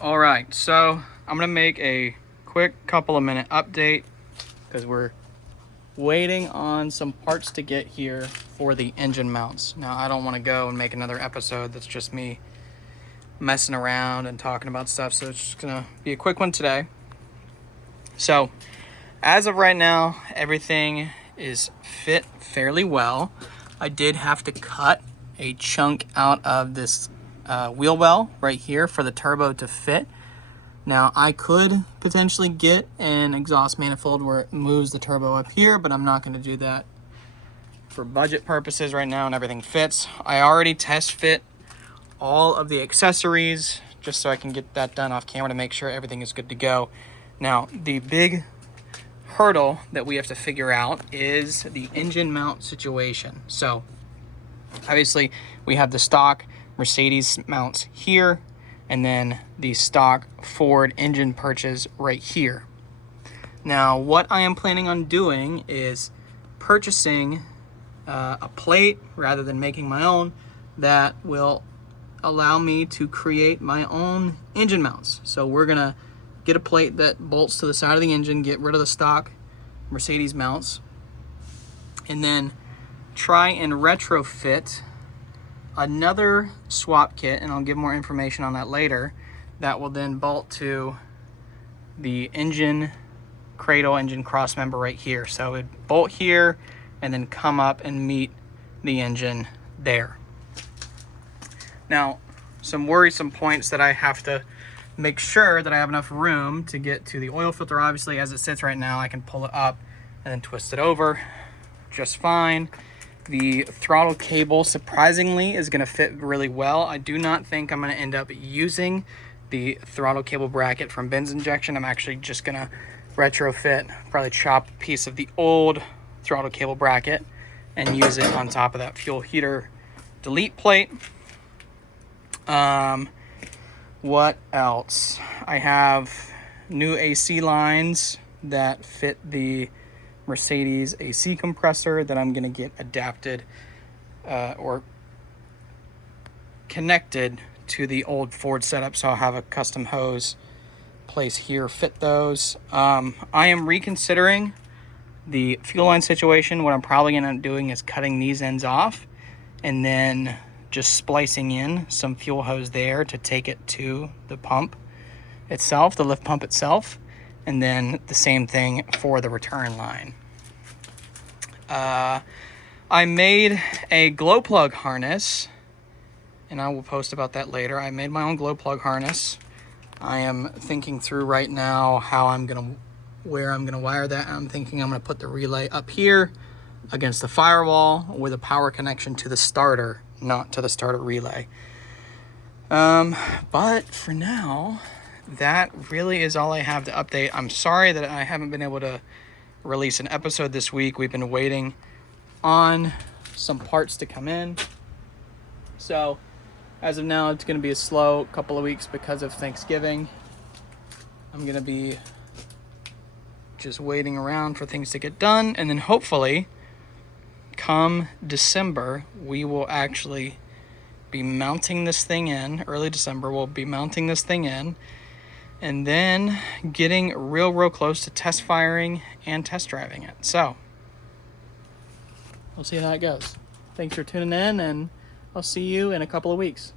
All right, so I'm gonna make a quick couple of minute update because we're waiting on some parts to get here for the engine mounts. Now, I don't want to go and make another episode that's just me messing around and talking about stuff, so it's just gonna be a quick one today. So as of right now, everything is fit fairly well. I did have to cut a chunk out of this wheel well right here for the turbo to fit. Now, I could potentially get an exhaust manifold where it moves the turbo up here, but I'm not going to do that for budget purposes right now, and everything fits. I already test fit all of the accessories just so I can get that done off camera to make sure everything is good to go. Now, the big hurdle that we have to figure out is the engine mount situation. So obviously we have the stock Mercedes mounts here, and then the stock Ford engine perches right here. Now, what I am planning on doing is purchasing a plate rather than making my own that will allow me to create my own engine mounts. So we're gonna get a plate that bolts to the side of the engine, get rid of the stock Mercedes mounts, and then try and retrofit another swap kit, and I'll give more information on that later, that will then bolt to the engine cradle, engine cross member right here. So it bolt here and then come up and meet the engine there. Now, some worrisome points that I have to make sure that I have enough room to get to the oil filter. Obviously, as it sits right now, I can pull it up and then twist it over just fine. The throttle cable, surprisingly, is going to fit really well. I do not think I'm going to end up using the throttle cable bracket from Ben's Injection. I'm actually just going to retrofit, probably chop a piece of the old throttle cable bracket and use it on top of that fuel heater delete plate. What else? I have new AC lines that fit the Mercedes AC compressor that I'm going to get adapted or connected to the old Ford setup, so I'll have a custom hose place here fit those. I am reconsidering the fuel line situation. What I'm probably going to end up doing is cutting these ends off and then just splicing in some fuel hose there to take it to the pump itself, the lift pump itself, and then the same thing for the return line. I made a glow plug harness, and I will post about that later. I made my own glow plug harness. I am thinking through right now where I'm gonna wire that. I'm thinking I'm gonna put the relay up here against the firewall with a power connection to the starter, not to the starter relay. But for now, that really is all I have to update. I'm sorry that I haven't been able to release an episode this week. We've been waiting on some parts to come in. So as of now, it's going to be a slow couple of weeks because of Thanksgiving. I'm going to be just waiting around for things to get done, and then hopefully come December, we will actually be mounting this thing in. Early December, we'll be mounting this thing in, and then getting real close to test firing and test driving it. So we'll see how it goes. Thanks for tuning in, and I'll see you in a couple of weeks.